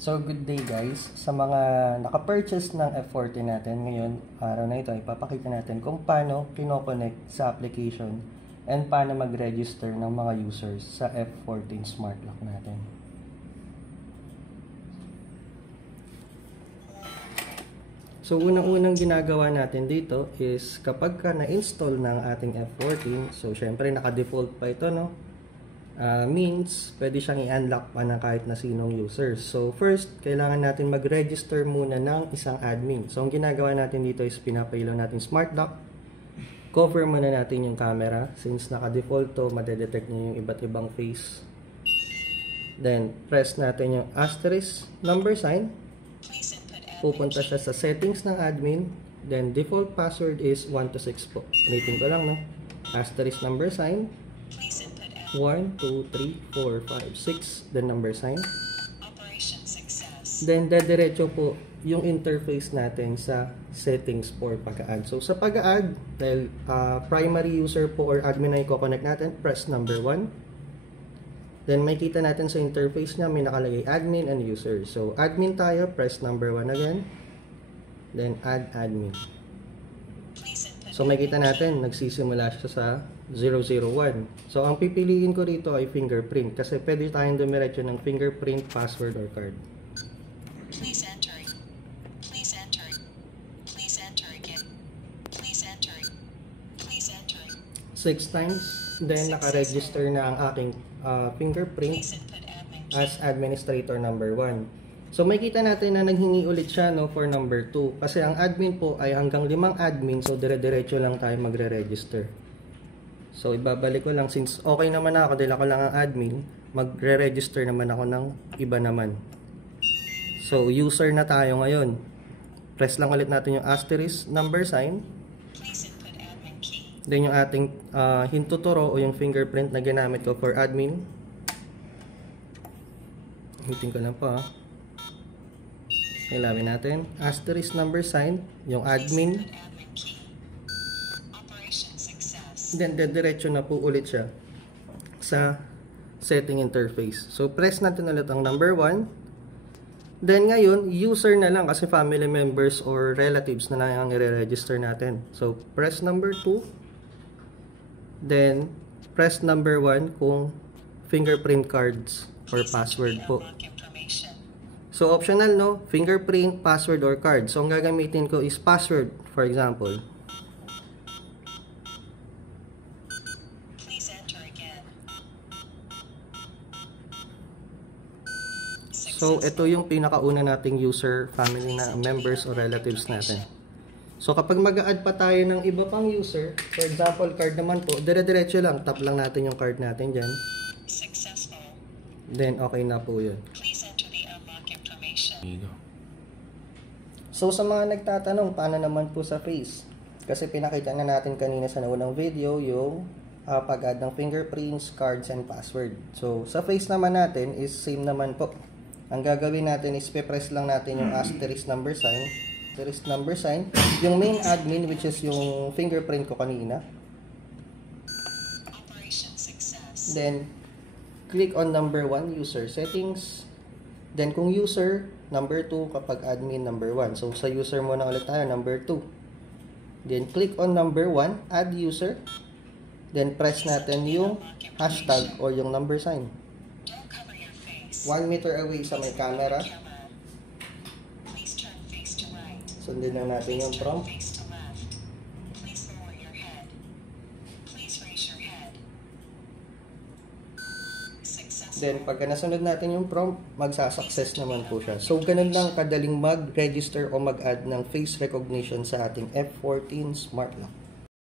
So good day guys, sa mga naka-purchase ng F14 natin ngayon, araw na ito ay papakita natin kung paano kinoconnect sa application and paano mag-register ng mga users sa F14 Smart Lock natin. So unang-unang ginagawa natin dito is kapag ka na-install ng ating F14, so syempre naka-default pa ito, no? Means pwede siyang i-unlock pa ng kahit na sinong user. So first, kailangan natin mag-register muna ng isang admin. So ang ginagawa natin dito is pinapailaw natin smart lock. Cover muna natin yung camera since naka-default to, madedetect niya yung iba't ibang face. Then press natin yung asterisk number sign. Pupunta siya sa settings ng admin. Then default password is 1 to 6 po. Ulitin ko lang, no? Asterisk number sign 1, 2, 3, 4, 5, 6, then number sign. Operation success. Then dediretso po yung interface natin sa settings for pag-add. So sa pag-add, dahil primary user po or admin na i-connect natin, press number 1. Then makita natin sa interface niya may nakalagay admin and user. So admin tayo, press number 1 again. Then add admin. So makita natin nagsisimula siya sa 001. So ang pipiliin ko rito ay fingerprint kasi pwede tayong dumiretso ng fingerprint, password, or card. Please enter. Please enter. Please enter again. Please enter. Please enter. 6 times. Then naka-register na ang aking fingerprint as administrator number 1. So makita natin na naghingi ulit siya, no, for number 2 kasi ang admin po ay hanggang 5 admin, so dire-diretso lang tayo magre-register. So ibabalik ko lang since okay naman ako dahil ako lang ang admin, magre-register naman ako ng iba naman. So user na tayo ngayon. Press lang ulit natin yung asterisk number sign. Then yung ating hintuturo o yung fingerprint na ginamit ko for admin. Hitin ko lang po, ha. Ilamin natin asterisk number sign, yung admin. Then diretso na po ulit siya sa setting interface. So press natin ulit ang number 1. Then ngayon, user na lang kasi family members or relatives na lang ang i-register natin. So press number 2. Then press number 1 kung fingerprint cards or password po. So optional, no? Fingerprint, password, or card. So ang gagamitin ko is password, for example. Please enter again. So ito yung pinakauna nating user, family na members or relatives natin. So kapag mag-a-add pa tayo ng iba pang user, for example, card naman po, dire-diretso lang, tap lang natin yung card natin dyan. Then okay na po yun. So sa mga nagtatanong, paano naman po sa face? Kasi pinakita na natin kanina sa naunang video yung pag-add ng fingerprints, cards, and password. So sa face naman natin is same naman po. Ang gagawin natin is pe-press lang natin yung asterisk number sign. Asterisk number sign. Yung main admin which is yung fingerprint ko kanina. Then click on number 1, user settings. Then kung user, number 2, kapag admin, number 1. So sa user muna ulit tayo, number 2. Then click on number 1, add user. Then press natin yung hashtag or yung number sign. 1 meter away sa may camera. Sundin lang natin yung prompt. Then, pagka nasunod natin yung prompt, magsasuccess naman po siya. So, ganun lang kadaling mag-register o mag-add ng face recognition sa ating F14 Smart Lock.